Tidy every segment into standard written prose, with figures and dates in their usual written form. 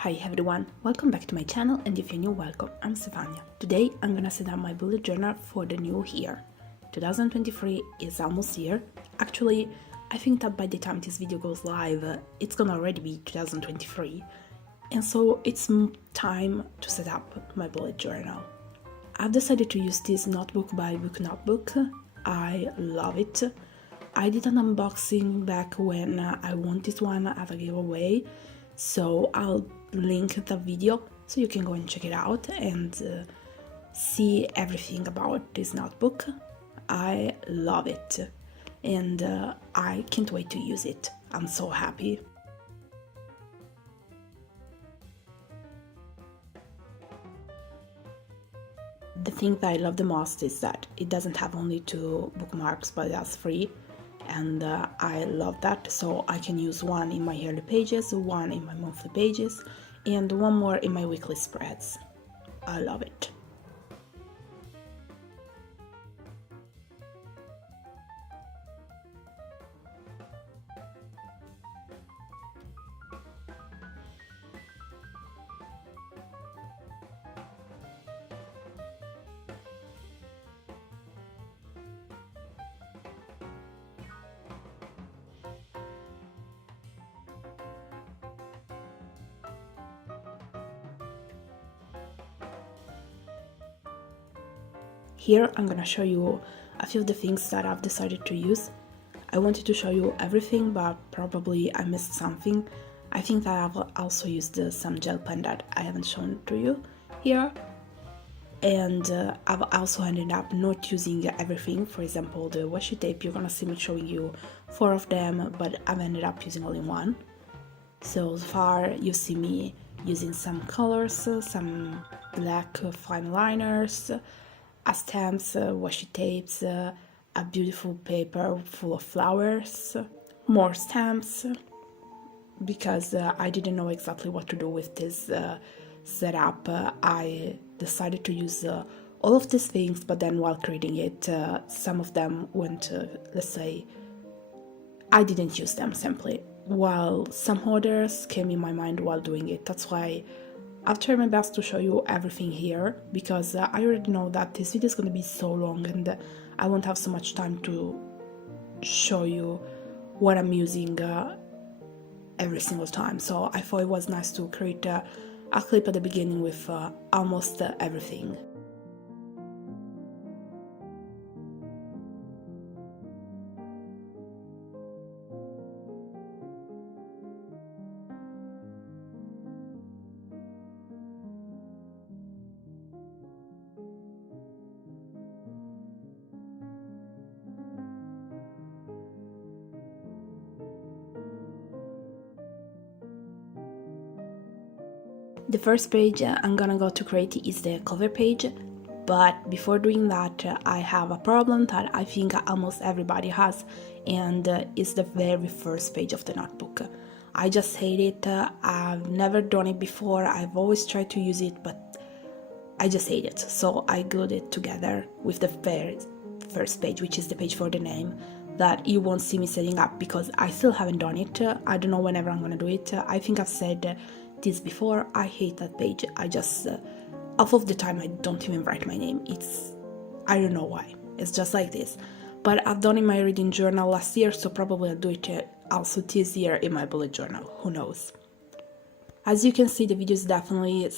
Hi everyone, welcome back to my channel, and if you're new, welcome. I'm Stefania. Today I'm gonna set up my bullet journal for the new year. 2023 is almost here. Actually, I think that by the time this video goes live, it's gonna already be 2023. And so it's time to set up my bullet journal. I've decided to use this notebook by Buke notebook. I love it. I did an unboxing back when I won this one at a giveaway, so I'll link the video so you can go and check it out and see everything about this notebook. I love it and I can't wait to use it. I'm so happy. The thing that I love the most is that it doesn't have only 2 bookmarks, but it has 3, and I love that. So I can use one in my yearly pages, one in my monthly pages, and one more in my weekly spreads. I love it. Here I'm gonna show you a few of the things that I've decided to use. I wanted to show you everything, but probably I missed something. I think that I've also used some gel pen that I haven't shown to you here. And I've also ended up not using everything. For example, the washi tape, you're gonna see me showing you 4 of them, but I've ended up using only 1. So far you see me using some colors, some black fine liners, stamps, washi tapes, a beautiful paper full of flowers, more stamps, because I didn't know exactly what to do with this setup. I decided to use all of these things, but then while creating it, some of them went, let's say, I didn't use them simply, while some others came in my mind while doing it. That's why I've tried my best to show you everything here, because I already know that this video is going to be so long and I won't have so much time to show you what I'm using every single time. So I thought it was nice to create a clip at the beginning with almost everything. The first page I'm gonna go to create is the cover page, but before doing that I have a problem that I think almost everybody has, and it's the very first page of the notebook. I just hate it. I've never done it before. I've always tried to use it, but I just hate it. So I glued it together with the first page, which is the page for the name, that you won't see me setting up because I still haven't done it. I don't know whenever I'm gonna do it. I think I've said this before. I hate that page. I just half of the time I don't even write my name. I don't know why, it's just like this. But I've done in my reading journal last year, so probably I'll do it also this year in my bullet journal, who knows. As you can see, the video is definitely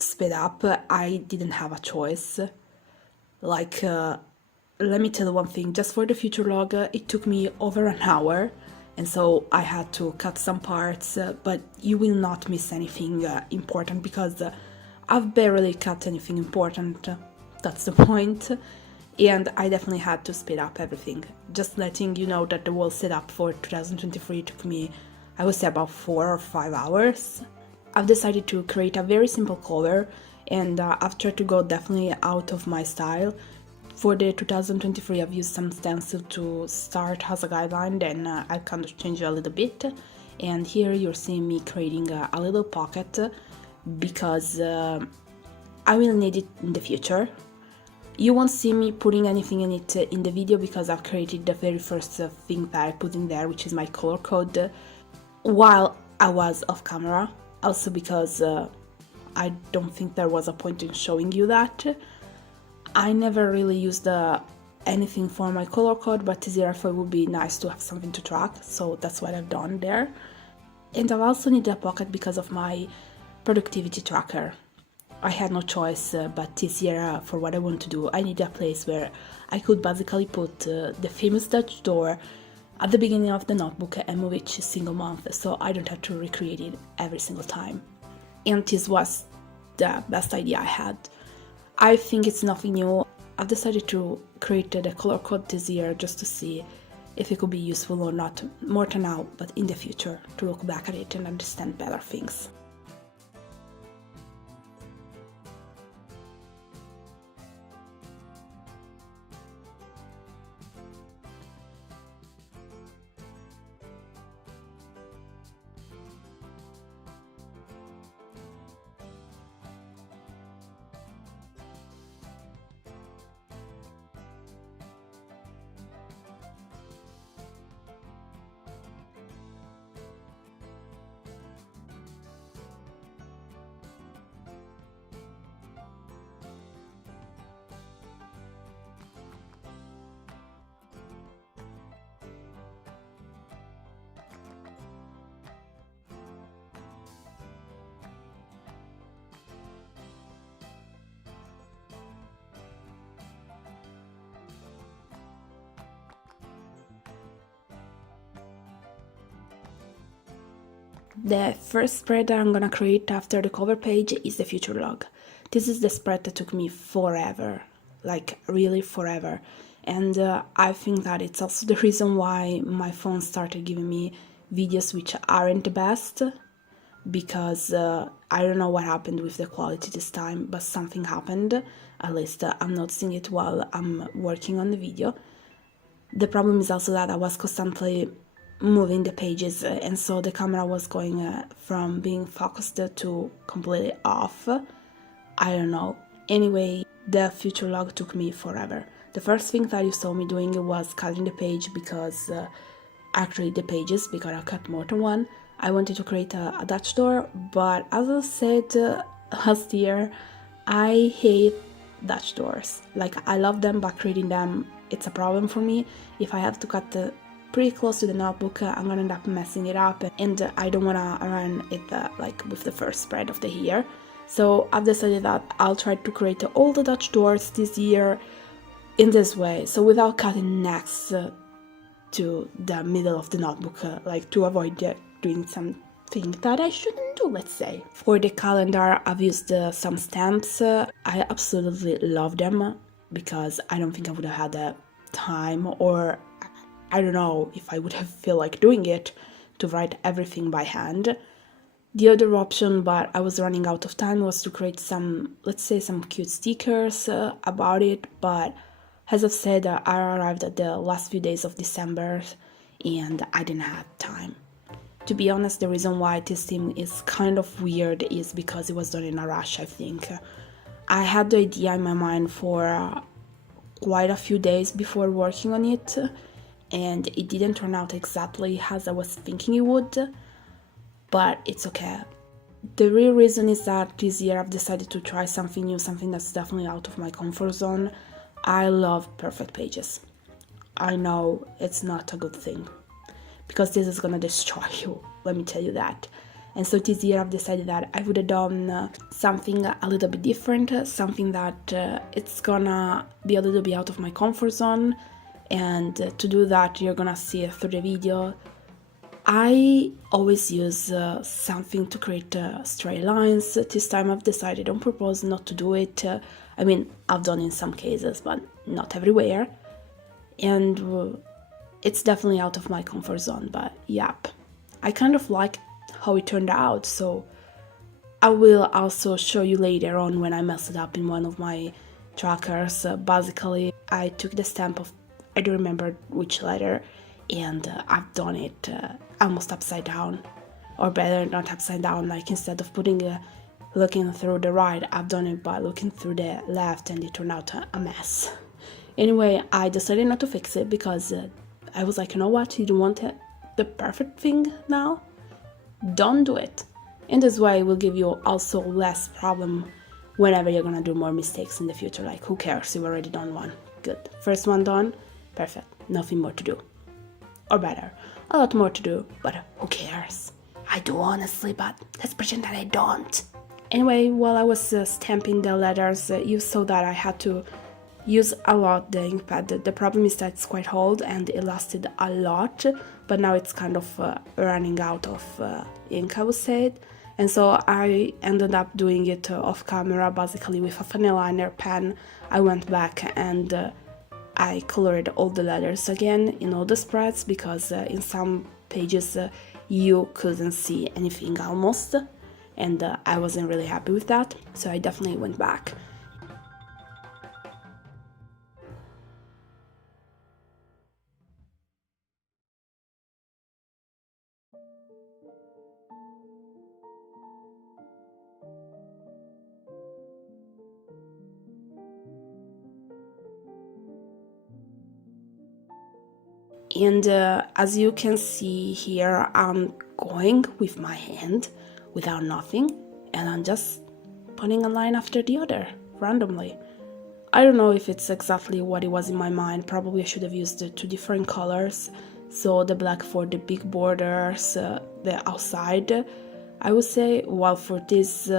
sped up. I didn't have a choice. Like let me tell you one thing, just for the future log it took me over an hour, and so I had to cut some parts, but you will not miss anything important because I've barely cut anything important. That's the point. And I definitely had to speed up everything. Just letting you know that the whole setup for 2023 took me, I would say, about 4 or 5 hours. I've decided to create a very simple cover, and I've tried to go definitely out of my style. For the 2023 I've used some stencil to start as a guideline, then I kind of changed a little bit, and here you're seeing me creating a little pocket because I will need it in the future. You won't see me putting anything in it in the video because I've created the very first thing that I put in there, which is my color code, while I was off camera. Also because I don't think there was a point in showing you that. I never really used anything for my color code, but this year I thought it would be nice to have something to track, so that's what I've done there. And I also need a pocket because of my productivity tracker. I had no choice, but this year, for what I want to do, I need a place where I could basically put the famous Dutch door at the beginning of the notebook and move each single month, so I don't have to recreate it every single time. And this was the best idea I had. I think it's nothing new. I've decided to create the color code this year just to see if it could be useful or not, more than now, but in the future, to look back at it and understand better things. The first spread that I'm gonna create after the cover page is the future log. This is the spread that took me forever, like really forever. And I think that it's also the reason why my phone started giving me videos which aren't the best, because I don't know what happened with the quality this time, but something happened. At least I'm noticing it while I'm working on the video. The problem is also that I was constantly moving the pages, and so the camera was going from being focused to completely off. I don't know. Anyway, the future log took me forever. The first thing that you saw me doing was cutting the page because actually the pages, because I cut more than one. I wanted to create a Dutch door, but as I said last year, I hate Dutch doors. Like, I love them, but creating them, it's a problem for me. If I have to cut pretty close to the notebook, I'm gonna end up messing it up, and I don't wanna run it like with the first spread of the year. So I've decided that I'll try to create all the Dutch doors this year in this way, so without cutting next to the middle of the notebook, like to avoid doing something that I shouldn't do, let's say. For the calendar, I've used some stamps. I absolutely love them because I don't think I would have had the time, or I don't know if I would have feel like doing it, to write everything by hand. The other option, but I was running out of time, was to create some, let's say, some cute stickers about it, but as I've said, I arrived at the last few days of December and I didn't have time. To be honest, the reason why this theme is kind of weird is because it was done in a rush, I think. I had the idea in my mind for quite a few days before working on it, and it didn't turn out exactly as I was thinking it would, but it's okay. The real reason is that this year I've decided to try something new, something that's definitely out of my comfort zone. I love perfect pages. I know it's not a good thing, because this is gonna destroy you, let me tell you that. And so this year I've decided that I would have done something a little bit different, something that it's gonna be a little bit out of my comfort zone. And to do that, you're gonna see it through the video. I always use something to create straight lines. This time I've decided on purpose not to do it. I mean, I've done in some cases, but not everywhere. And it's definitely out of my comfort zone, but yep. I kind of like how it turned out, so I will also show you later on when I messed it up in one of my trackers. Basically, I took the stamp of, I don't remember which letter, and I've done it almost upside down, or better, not upside down, like instead of looking through the right, I've done it by looking through the left, and it turned out a mess. Anyway, I decided not to fix it because I was like, you know what, you don't want the perfect thing now? Don't do it. In this way, it will give you also less problem whenever you're gonna do more mistakes in the future. Like, who cares, you've already done one. Good, first one done, perfect, nothing more to do. Or better, a lot more to do, but who cares? I do honestly, but let's pretend that I don't. Anyway, while I was stamping the letters, you saw that I had to use a lot the ink pad. The problem is that it's quite old and it lasted a lot, but now it's kind of running out of ink, I would say. And so I ended up doing it off camera, basically with a funny liner pen. I went back and I colored all the letters again in all the spreads, because in some pages you couldn't see anything almost, and I wasn't really happy with that, so I definitely went back. And as you can see here, I'm going with my hand without nothing, and I'm just putting a line after the other, randomly. I don't know if it's exactly what it was in my mind. Probably I should have used the two different colors. So the black for the big borders, the outside, I would say, while for these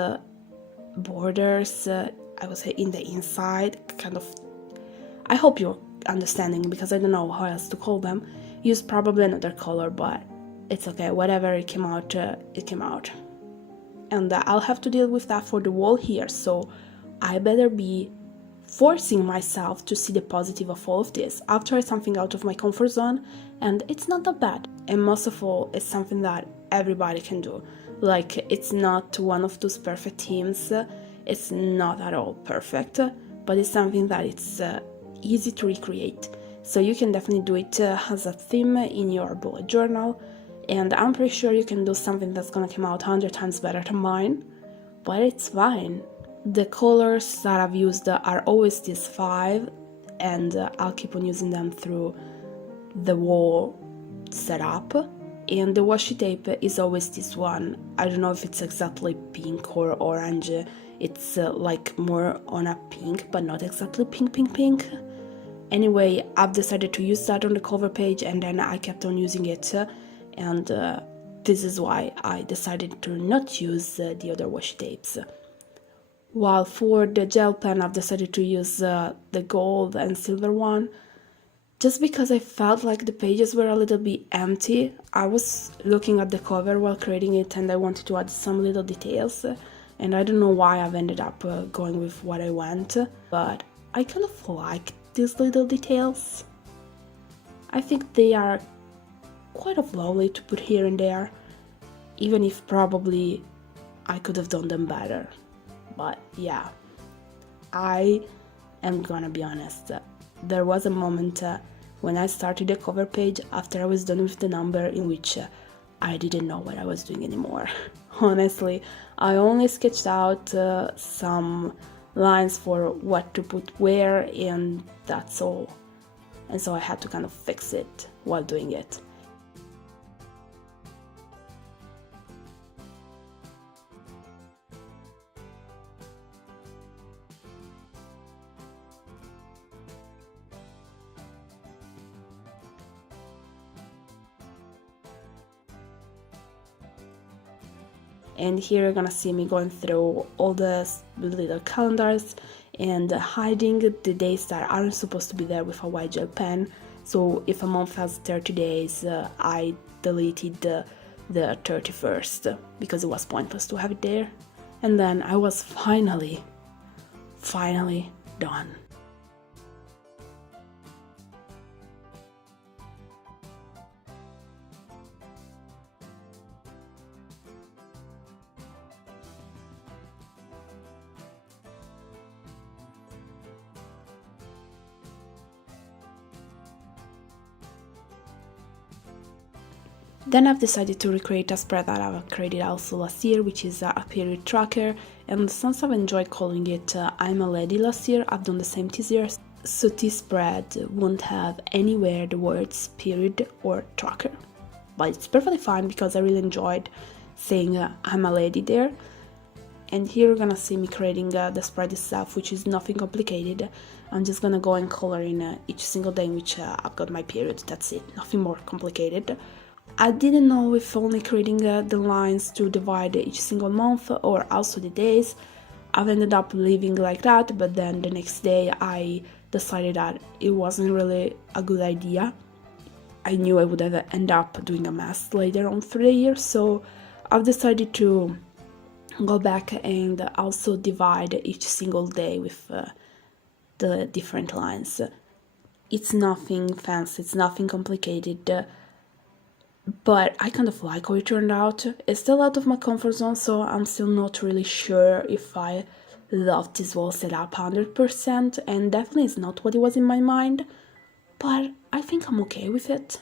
borders, I would say in the inside, kind of, I hope you're understanding, because I don't know how else to call them, use probably another color, but it's okay, whatever it came out, it came out. And I'll have to deal with that for the wall here, so I better be forcing myself to see the positive of all of this. I've tried something out of my comfort zone, and it's not that bad. And most of all, it's something that everybody can do. Like, it's not one of those perfect teams, it's not at all perfect, but it's something that it's easy to recreate. So you can definitely do it as a theme in your bullet journal, and I'm pretty sure you can do something that's gonna come out 100 times better than mine, but it's fine. The colors that I've used are always these 5, and I'll keep on using them through the wall setup. And the washi tape is always this one. I don't know if it's exactly pink or orange. It's like more on a pink, but not exactly pink. Anyway, I've decided to use that on the cover page, and then I kept on using it, and this is why I decided to not use the other washi tapes. While for the gel pen, I've decided to use the gold and silver one, just because I felt like the pages were a little bit empty. I was looking at the cover while creating it, and I wanted to add some little details, and I don't know why I've ended up going with what I went, but I kind of like these little details. I think they are quite of lovely to put here and there, even if probably I could have done them better. But yeah, I am gonna be honest, there was a moment when I started the cover page after I was done with the number in which I didn't know what I was doing anymore. Honestly, I only sketched out some lines for what to put where, and that's all. And so I had to kind of fix it while doing it. And here you're gonna see me going through all the little calendars and hiding the days that aren't supposed to be there with a white gel pen. So if a month has 30 days, I deleted the 31st because it was pointless to have it there. And then I was finally done. Then I've decided to recreate a spread that I've created also last year, which is a period tracker, and since I've enjoyed calling it I'm a Lady last year, I've done the same this year. So this spread won't have anywhere the words period or tracker. But it's perfectly fine because I really enjoyed saying I'm a lady there. And here you're gonna see me creating the spread itself, which is nothing complicated. I'm just gonna go and color in each single day in which I've got my period. That's it, nothing more complicated. I didn't know if only creating the lines to divide each single month or also the days. I've ended up leaving like that, but then the next day I decided that it wasn't really a good idea. I knew I would have end up doing a mess later on through the year, so I've decided to go back and also divide each single day with the different lines. It's nothing fancy, it's nothing complicated, but I kind of like how it turned out. It's still out of my comfort zone, so I'm still not really sure if I love this wall setup 100%, and definitely it's not what it was in my mind, but I think I'm okay with it.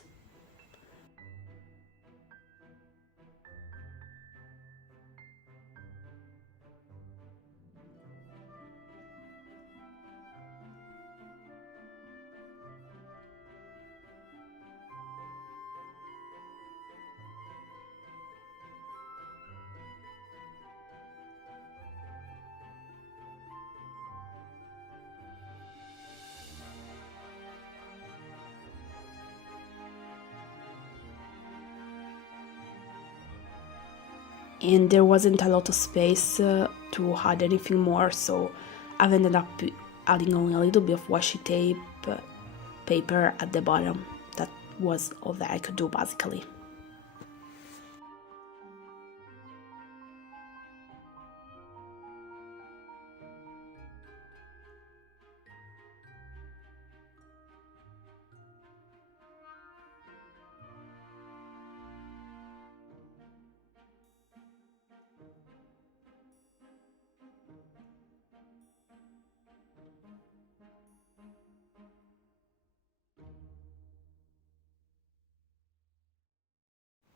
And there wasn't a lot of space to add anything more, so I've ended up adding on a little bit of washi tape paper at the bottom. That was all that I could do basically.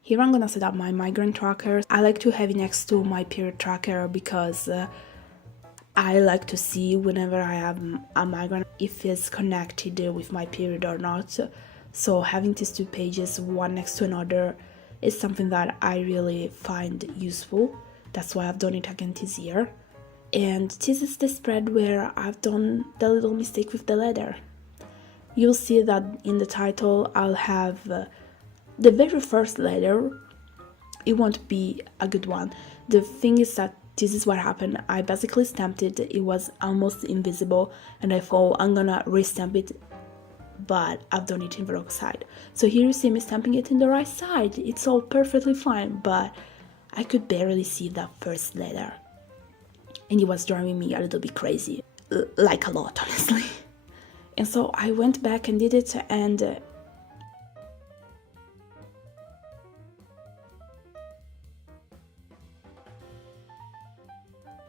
Here I'm gonna set up my migraine tracker. I like to have it next to my period tracker because I like to see whenever I have a migraine if it's connected with my period or not. So having these two pages one next to another is something that I really find useful. That's why I've done it again this year. And this is the spread where I've done the little mistake with the letter. You'll see that in the title I'll have the very first letter. It won't be a good one. The thing is that this is what happened. I basically stamped it. It was almost invisible and I thought I'm gonna restamp it, but I've done it in the wrong side. So here you see me stamping it in the right side. It's all perfectly fine, but I could barely see that first letter. And it was driving me a little bit crazy. Like a lot, honestly. And so I went back and did it, and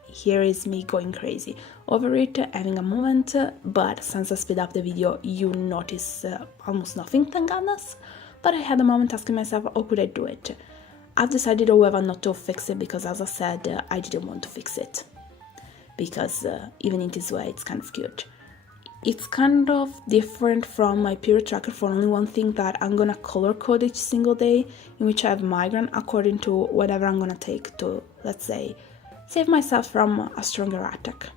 here is me going crazy over it, having a moment, but since I speed up the video you notice almost nothing, thank goodness. But I had a moment asking myself, how could I do it? I've decided however not to fix it because, as I said, I didn't want to fix it because even in this way it's kind of cute. It's kind of different from my period tracker for only one thing, that I'm gonna color code each single day in which I have migraine according to whatever I'm gonna take to, let's say, save myself from a stronger attack.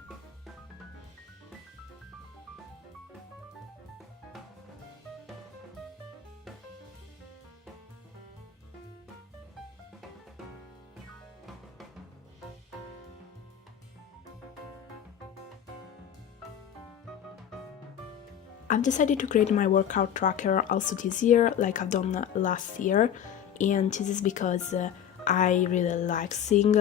I've decided to create my workout tracker also this year, like I've done last year, and this is because I really like seeing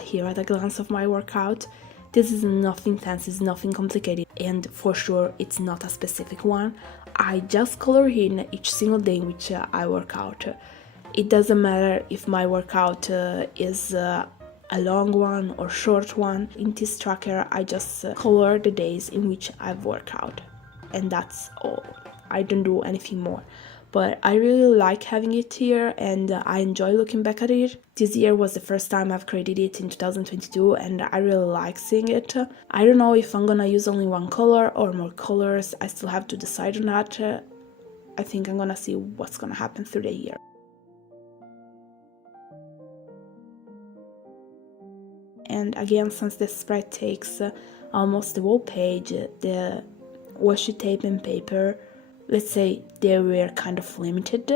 here at a glance of my workout. This is nothing fancy, it's nothing complicated, and for sure it's not a specific one. I just color in each single day in which I work out. It doesn't matter if my workout is a long one or short one. In this tracker I just color the days in which I've worked out, and that's all. I don't do anything more. But I really like having it here and I enjoy looking back at it. This year was the first time I've created it in 2022 and I really like seeing it. I don't know if I'm gonna use only one color or more colors. I still have to decide on that. I think I'm gonna see what's gonna happen through the year. And again, since the spread takes almost the whole page, the washi tape and paper, let's say they were kind of limited,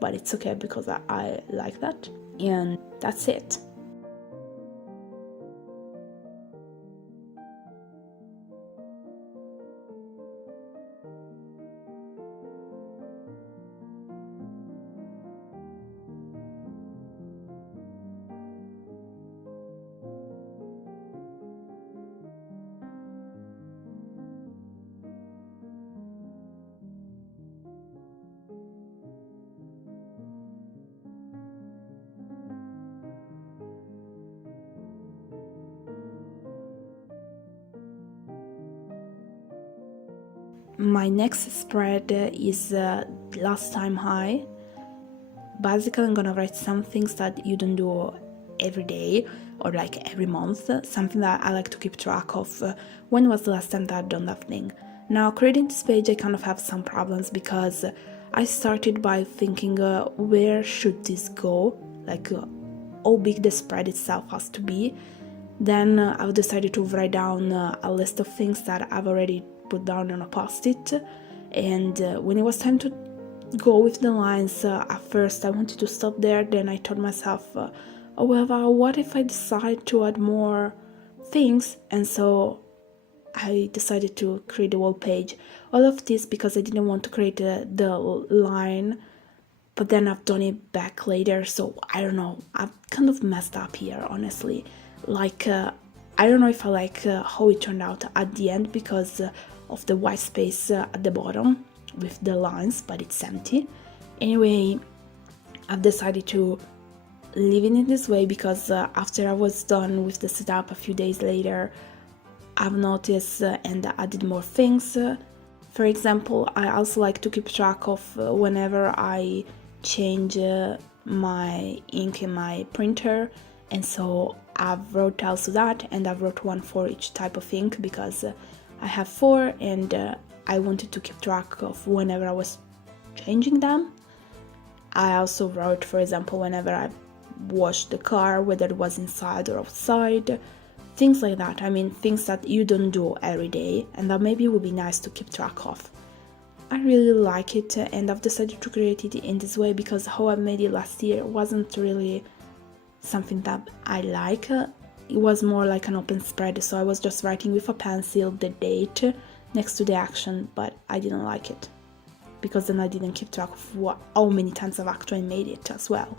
but it's okay because I like that. And that's it. My next spread is last time high. Basically, I'm gonna write some things that you don't do every day or like every month, something that I like to keep track of. When was the last time that I've done that thing? Now, creating this page, I kind of have some problems because I started by thinking, where should this go? Like, how big the spread itself has to be. Then I've decided to write down a list of things that I've already put down on a post-it, and when it was time to go with the lines, at first I wanted to stop there. Then I told myself, oh well, what if I decide to add more things? And so I decided to create a whole page. All of this because I didn't want to create the line, but then I've done it back later, so I don't know, I've kind of messed up here, honestly. Like, I don't know if I like how it turned out at the end because of the white space at the bottom with the lines, but it's empty. Anyway, I've decided to leave it in this way because after I was done with the setup a few days later, I've noticed and added more things. For example, I also like to keep track of whenever I change my ink in my printer, and so I've wrote also that, and I've wrote one for each type of ink because I have 4, and I wanted to keep track of whenever I was changing them. I also wrote, for example, whenever I washed the car, whether it was inside or outside, things like that. I mean, things that you don't do every day and that maybe would be nice to keep track of. I really like it, and I've decided to create it in this way because how I made it last year wasn't really something that I like. It was more like an open spread, so I was just writing with a pencil the date next to the action, but I didn't like it because then I didn't keep track of how many times I've actually made it as well.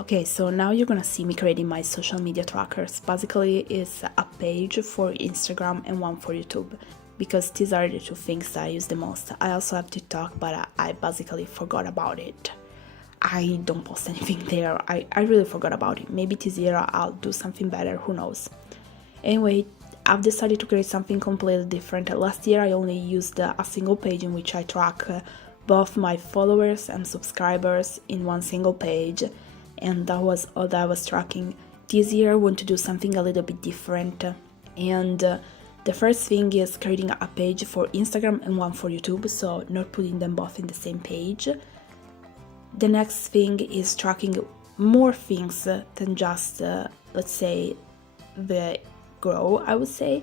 Okay, so now you're gonna see me creating my social media trackers. Basically, it's a page for Instagram and one for YouTube, because these are the two things that I use the most. I also have TikTok, but I basically forgot about it. I don't post anything there. I really forgot about it. Maybe this year I'll do something better, who knows. Anyway, I've decided to create something completely different. Last year I only used a single page in which I track both my followers and subscribers in one single page, and that was all that I was tracking. This year I want to do something a little bit different, and the first thing is creating a page for Instagram and one for YouTube, so not putting them both in the same page. The next thing is tracking more things than just, let's say, the grow, I would say.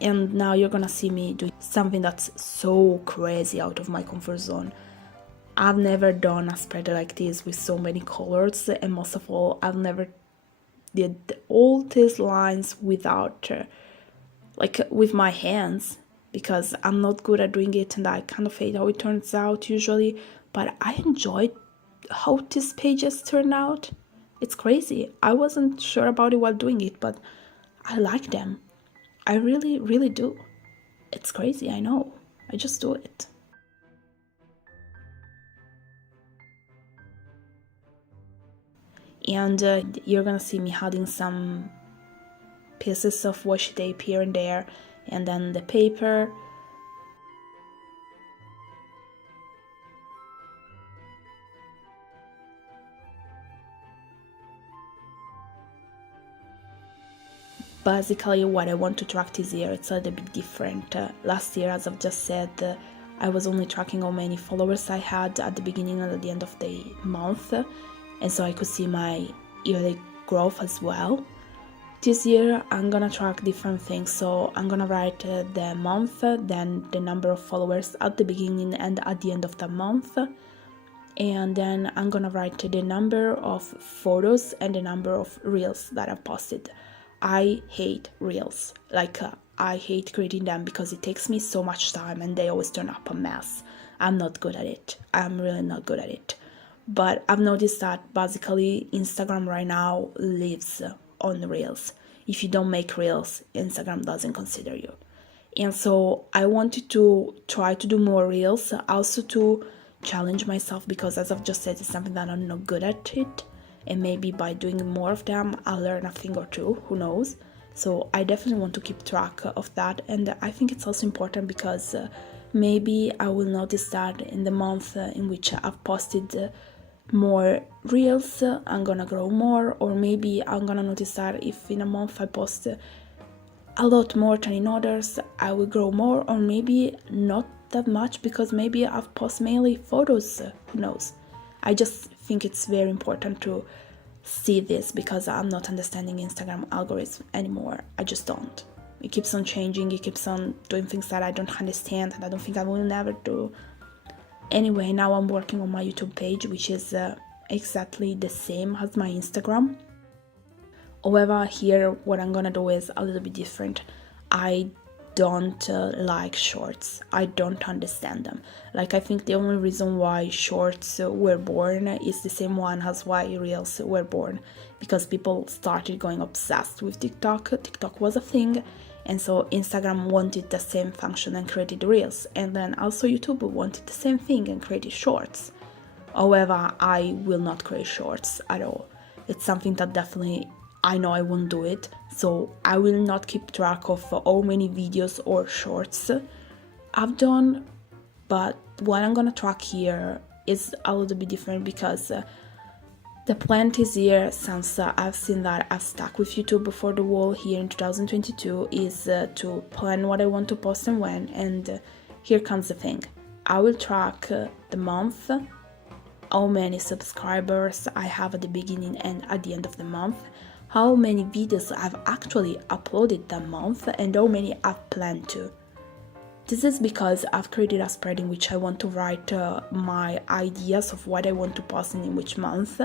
And now you're gonna see me do something that's so crazy out of my comfort zone. I've never done a spread like this with so many colors, and most of all, I've never did all these lines without, like, with my hands, because I'm not good at doing it and I kind of hate how it turns out usually, but I enjoyed how these pages turn out. It's crazy. I wasn't sure about it while doing it, but I like them. I really, really do. It's crazy, I know. I just do it. And you're gonna see me adding some pieces of washi tape here and there, and then the paper. basically what I want to track this year, it's a little bit different. Last year, as I've just said, I was only tracking how many followers I had at the beginning and at the end of the month, and so I could see my yearly growth as well. This year I'm gonna track different things, so I'm gonna write the month, then the number of followers at the beginning and at the end of the month, and then I'm gonna write the number of photos and the number of reels that I've posted. I hate reels, I hate creating them because it takes me so much time and they always turn up a mess. I'm not good at it. I'm really not good at it. But I've noticed that basically Instagram right now lives on reels. If you don't make reels, Instagram doesn't consider you. And so I wanted to try to do more reels, also to challenge myself, because as I've just said, it's something that I'm not good at it, and maybe by doing more of them I'll learn a thing or two, who knows. So I definitely want to keep track of that, and I think it's also important because maybe I will notice that in the month in which I've posted more reels, I'm gonna grow more, or maybe I'm gonna notice that if in a month I post a lot more than in others, I will grow more, or maybe not that much because maybe I've posted mainly photos, who knows. I just think it's very important to see this because I'm not understanding Instagram algorithm anymore. I just don't. It keeps on changing, it keeps on doing things that I don't understand and I don't think I will never do. Anyway, now I'm working on my YouTube page, which is exactly the same as my Instagram. However, here what I'm gonna do is a little bit different. I don't like shorts. I don't understand them. I think the only reason why shorts were born is the same one as why reels were born, because people started going obsessed with TikTok. TikTok was a thing, and so Instagram wanted the same function and created reels, and then also YouTube wanted the same thing and created shorts. However, I will not create shorts at all. It's something that definitely I know I won't do it, so I will not keep track of how many videos or shorts I've done. But what I'm gonna track here is a little bit different because the plan this year, since I've seen that I've stuck with YouTube before the wall here in 2022, is to plan what I want to post and when. And here comes the thing. I will track the month, how many subscribers I have at the beginning and at the end of the month, how many videos I've actually uploaded that month, and how many I've planned to. This is because I've created a spread in which I want to write my ideas of what I want to post in which month,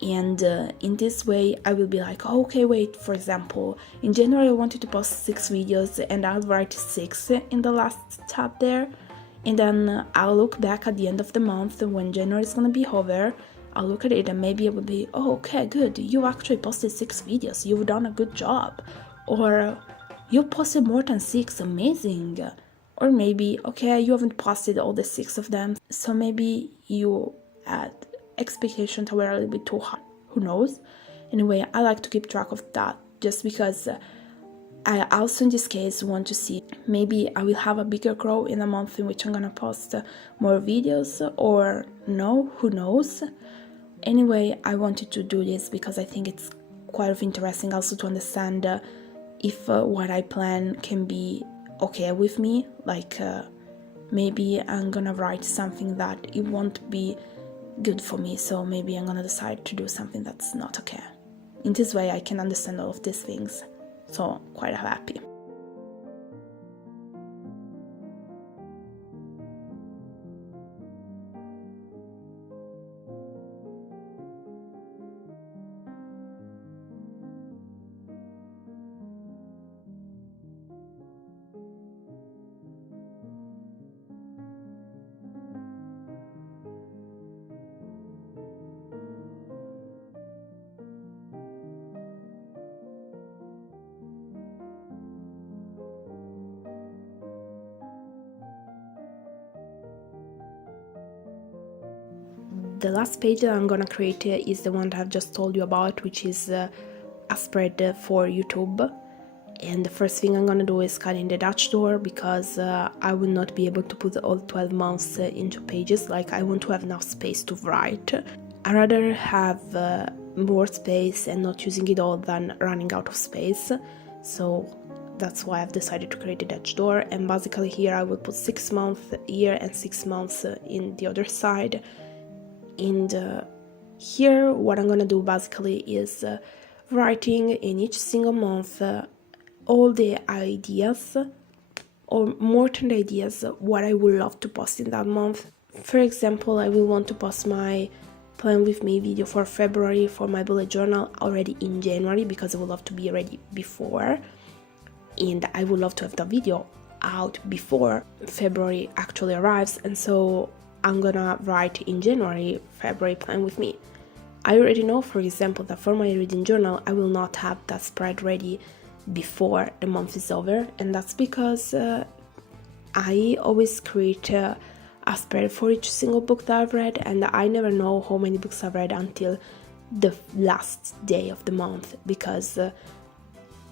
and in this way I will be like, oh, okay, wait, for example, in January I wanted to post 6 videos and I'll write 6 in the last tab there, and then I'll look back at the end of the month when January is gonna be over. I'll look at it and maybe it will be, oh, okay, good, you actually posted 6 videos, you've done a good job. Or you posted more than 6, amazing. Or maybe, okay, you haven't posted all the 6 of them, so maybe you had expectations that were a little bit too high, who knows. Anyway, I like to keep track of that just because I also in this case want to see maybe I will have a bigger growth in a month in which I'm gonna post more videos, or no, who knows. Anyway, I wanted to do this because I think it's quite of interesting also to understand if what I plan can be okay with me. Maybe I'm gonna write something that it won't be good for me, so maybe I'm gonna decide to do something that's not okay. In this way I can understand all of these things, so quite happy. The last page that I'm gonna create is the one that I've just told you about, which is a spread for YouTube. And the first thing I'm gonna do is cut in the Dutch door because I will not be able to put all 12 months into pages. I want to have enough space to write. I'd rather have more space and not using it all than running out of space. so that's why I've decided to create a Dutch door. And basically here I will put 6 months here and 6 months in the other side. And here what I'm gonna do basically is writing in each single month all the ideas, or more than the ideas, what I would love to post in that month. For example, I will want to post my plan with me video for February for my bullet journal already in January, because I would love to be ready before, and I would love to have the video out before February actually arrives. And so I'm gonna write in January February plan with me. I already know, for example, that for my reading journal I will not have that spread ready before the month is over, and that's because I always create a spread for each single book that I've read, and I never know how many books I've read until the last day of the month, because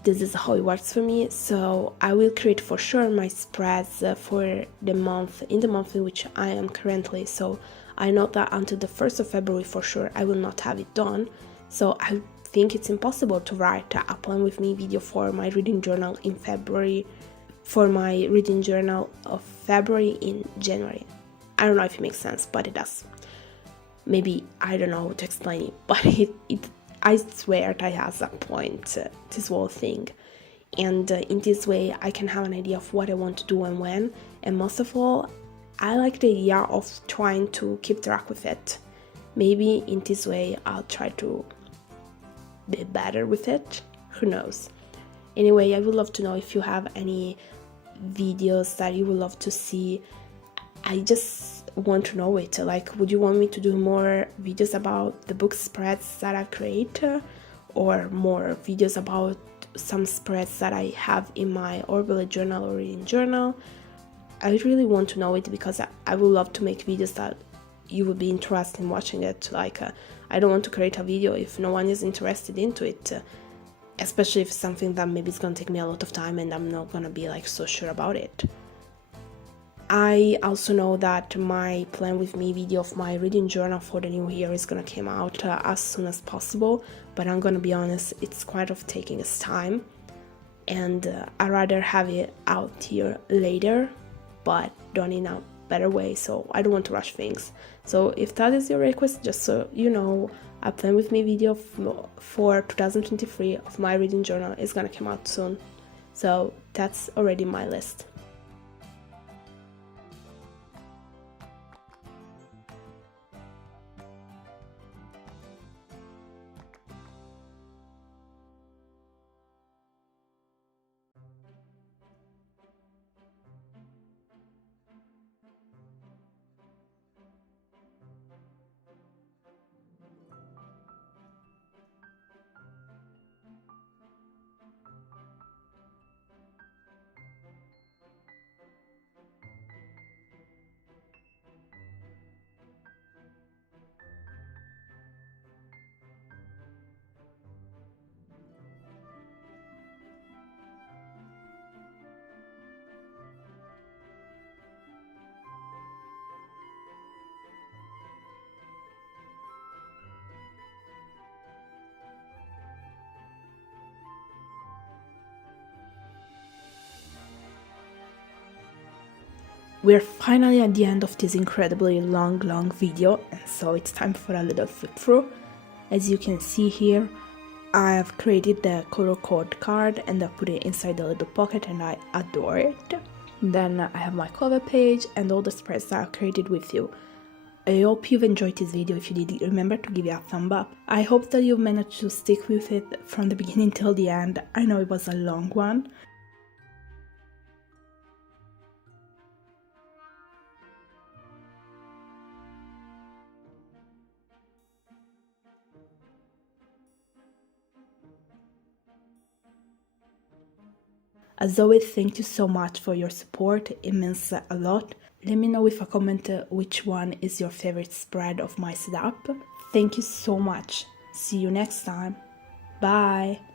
this is how it works for me. So I will create for sure my spreads for the month, in the month in which I am currently. So I know that until the 1st of February for sure I will not have it done. So I think it's impossible to write a plan with me video for my reading journal in February, for my reading journal of February in January. I don't know if it makes sense, but it does. Maybe I don't know how to explain it, but I swear that has a point, this whole thing. And in this way I can have an idea of what I want to do and when, and most of all I like the idea of trying to keep track with it. Maybe in this way I'll try to be better with it, who knows. Anyway, I would love to know if you have any videos that you would love to see. I just want to know it, like, would you want me to do more videos about the book spreads that I create, or more videos about some spreads that I have in my bullet journal or reading journal? I really want to know it, because I would love to make videos that you would be interested in watching it. Like, I don't want to create a video if no one is interested into it, especially if it's something that maybe it's gonna take me a lot of time and I'm not gonna be like so sure about it. I also know that my plan with me video of my reading journal for the new year is gonna come out as soon as possible, but I'm gonna be honest, it's quite of taking its time, and I'd rather have it out here later, but done in a better way, so I don't want to rush things. So if that is your request, just so you know, a plan with me video for 2023 of my reading journal is gonna come out soon, so that's already my list. We're finally at the end of this incredibly long video, and so it's time for a little flip through. As you can see here, I have created the color code card and I put it inside the little pocket, and I adore it. Then I have my cover page and all the spreads that I've created with you. I hope you've enjoyed this video. If you did, remember to give it a thumb up. I hope that you've managed to stick with it from the beginning till the end. I know it was a long one. As always, thank you so much for your support, it means a lot. Let me know with a comment which one is your favorite spread of my setup. Thank you so much. See you next time. Bye!